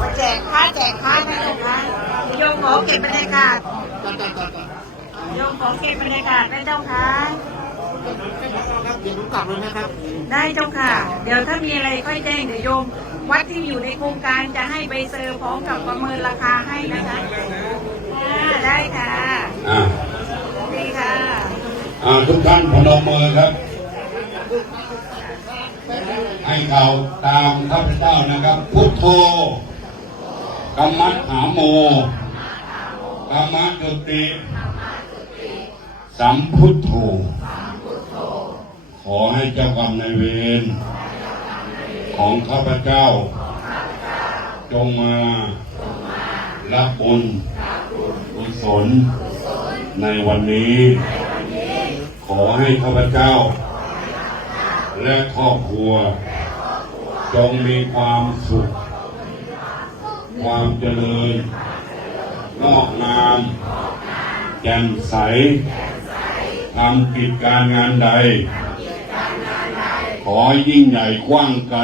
มาแจกผ้าแจกผ้านะลูกนะโยมขอเก็บบรรยากาศโยมขอเก็บบรรยากาศได้เจ้าค่ะครับเดี๋ยวผมกลับเลยนะครับ ได้เจ้าค่ะ เดี๋ยวถ้ามีอะไรค่อยแจ้งเดี๋ยวโยม วัดที่อยู่ในโครงการจะให้ใบเซอร์พร้อมกับประเมินราคาให้นะคะค่ะได้ค่ะอ่าดีค่ะอ่าทุกท่านพนมมือครับให้เขาตามข้าพเจ้านะครับ พุทโธ กรรมัตหาโมกรรมะจุติสัมพุทโธ ขอให้เจ้ากรรมนายเวรของข้าพเจ้า จงมารับบุญกุศลในวันนี้ ขอให้ข้าพเจ้า และครอบครัว จงมีความสุข ความเจริญงอกงามแจ่มใสทำกิจการงานใด ขอให้ยิ่งใหญ่กว้างไกล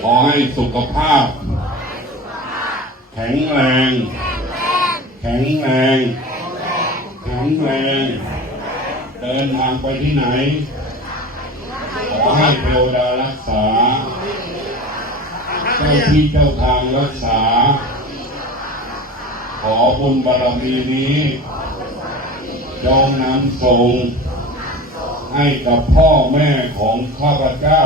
ขอให้สุขภาพ แข็งแรง แข็งแรง แข็งแรง เดินทางไปที่ไหน ขอให้เทวดารักษาาที่เจ้าทางรักษา ขอบุญบารมีนี้จงนำส่งให้กับพ่อแม่ของข้าพเจ้า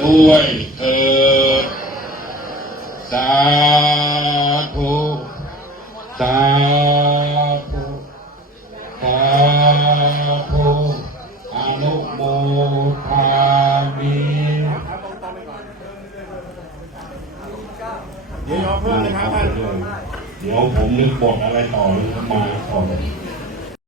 ด้วยเถิดสาธุสาธุสาธุอนุโมทามิ เดี๋ยวรอเพิ่มนะครับท่าน เดี๋ยวผมนึกบทอะไรต่อมาต่อเลย